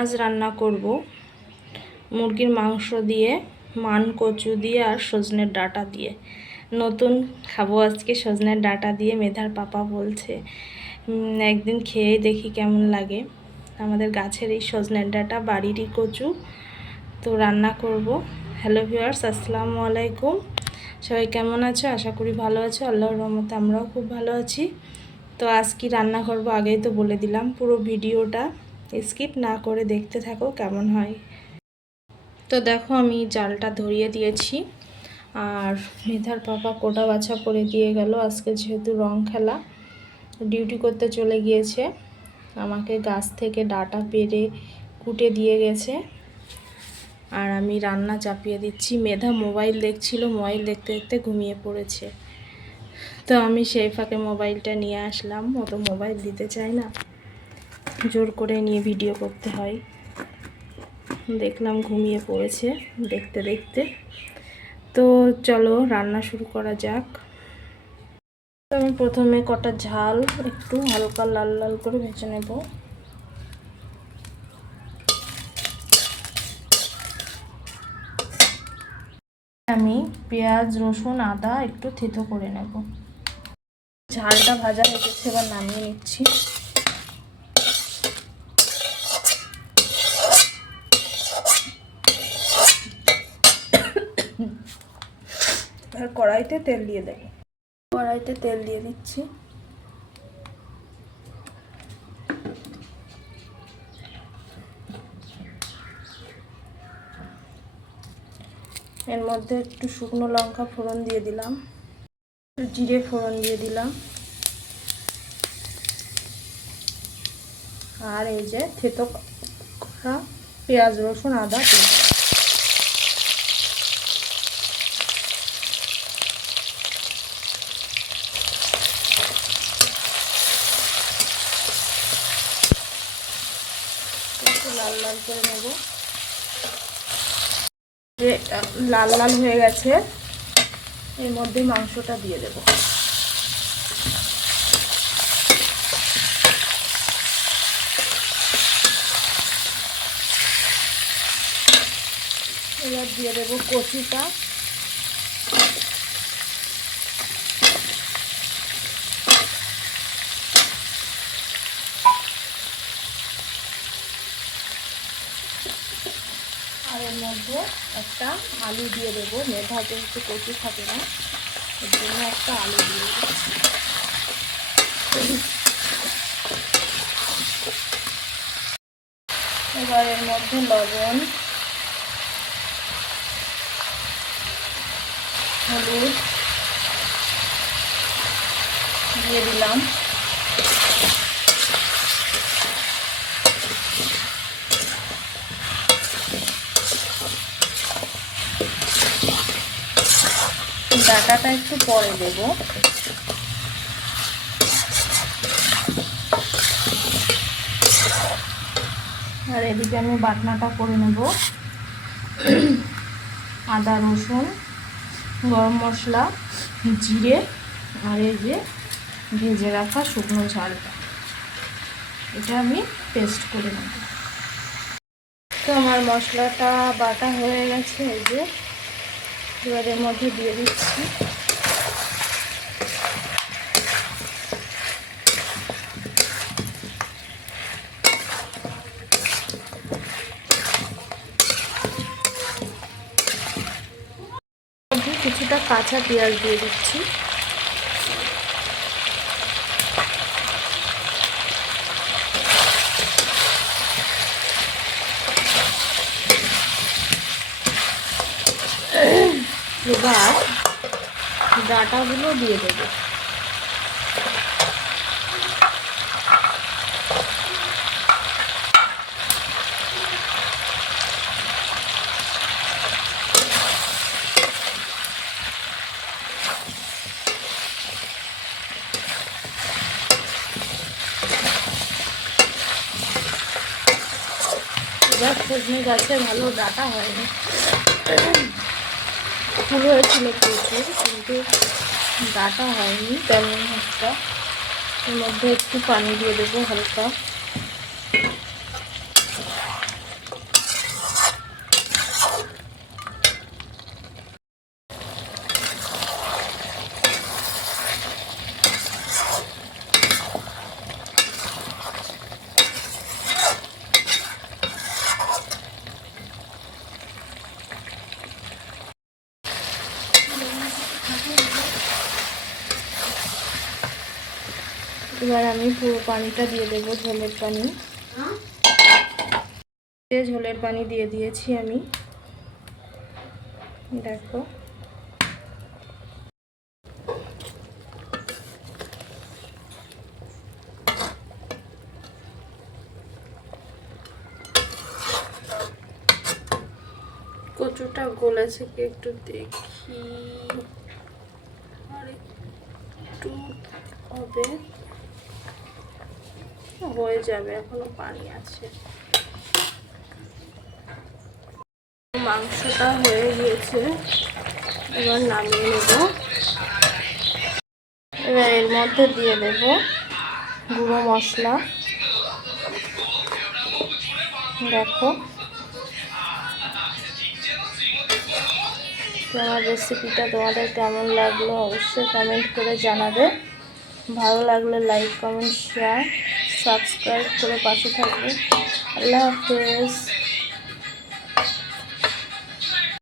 আজ রান্না করব। মুরগির মাংস দিয়ে, মান কচু দিয়ে আর সজনের ডাঁটা দিয়ে। নতুন খাব আজকে সজনের ডাঁটা দিয়ে, মেধার পাপা বলছে একদিন খেয়ে দেখি কেমন লাগে। আমাদের গাছের এই সজনের ডাঁটা বাড়িরই কচু। তো রান্না করব। হ্যালো ভিউয়ার্স, আসসালামু আলাইকুম। সবাই কেমন আছো? আশা করি ভালো আছো। আল্লাহর রহমতে আমরাও খুব ভালো আছি। তো আজ কি রান্না করব আগেই তো বলে দিলাম পুরো ভিডিওটা। স্কিপ না করে দেখতে থাকো কেমন হয়। তো দেখো আমি জালটা ধরিয়ে দিয়েছি। আর মেধার পাপা কোটা বাছা করে দিয়ে গেল। আজকে যেহেতু রং খেলা, ডিউটি করতে চলে গিয়েছে। আমাকে গাছ থেকে ডাটা পেরে কুটে দিয়ে গেছে। আর আমি রান্না চাপিয়ে দিচ্ছি। মেধা মোবাইল দেখছিল, মোবাইল দেখতে দেখতে ঘুমিয়ে পড়েছে। তো আমি সেই ফাঁকে মোবাইলটা নিয়ে আসলাম। ও তো মোবাইল দিতে চাই না। জোর করে নিয়ে ভিডিও করতে হয়। দেখলাম ঘুমিয়ে পড়েছে দেখতে দেখতে। তো চলো রান্না শুরু করা যাক। আমি প্রথমে কটা ঝাল একটু হালকা লাল লাল করে ভেজে নেব। আমি পেঁয়াজ, রসুন, আদা একটু থেতো করে নেব। ঝালটা ভাজা হয়ে গেছে, এবার নামিয়ে নিচ্ছি আর কড়াইতে তেল দিয়ে দেব। কড়াইতে তেল দিয়ে দিচ্ছি। এর মধ্যে একটু শুকনো লঙ্কা ফোড়ন দিয়ে দিলাম। একটু জিরে ফোড়ন দিয়ে দিলাম। আর এই যে থেতো পেঁয়াজ রসুন আদা পেঁয়াজ একটু লাল লাল করে নেব। লাল লাল হয়ে গেছে, এর মধ্যে মাংসটা দিয়ে দেব। এবার দিয়ে দেবো কচুটা আর এর মধ্যে একটা আলু দিয়ে দেবো। মেধা যেহেতু কচু থাকে না, এর জন্য একটা আলু দিয়ে দেবো। এবার এর মধ্যে লবণ, হলুদ দিয়ে দিলাম। ডাটাটা একটু পরে দেব। আর এদিকে আমি বাটনাটা করে নেব। আদা, রসুন, গরম মশলা, জিরে, আর এই যে ভেজে রাখা শুকনো ঝালটা। এটা আমি পেস্ট করে নেব। তো আমার মশলাটা বাটা হয়ে গেছে, এই যে। এর মধ্যে দিয়ে দিচ্ছি। কিছুটা কাঁচা পেঁয়াজ দিয়ে দিচ্ছি। এবার ডাটাগুলো দিয়ে দেবো। এবার সজনে গাছে ভালো ডাটা হয়নি। ফুল হয়েছিল প্রচুর কিন্তু ডাটা হয়নি, তেমন একটা। এর মধ্যে একটু পানি দিয়ে দেবো হালকা। এবার আমি পুরো পানিটা দিয়ে দেবো ঝোলের পানি। ঝোলের পানি দিয়ে দিয়েছি আমি। দেখো। কচুটা গলেছে কি একটু দেখি। আর একটু হবে। হয়ে যাবে, এখনও পানি আছে। মাংসটা হয়ে গিয়েছে, এবার নামিয়ে নেব। এবার এর মধ্যে দিয়ে দেব গুঁড়ো মশলা। দেখো। আমার রেসিপিটা তোমাদের কেমন লাগল অবশ্যই কমেন্ট করে জানাবে। ভালো লাগলে লাইক কমেন্ট শেয়ার সাবস্ক্রাইব করে পাশে থাকবে আল্লাহ হাফেজ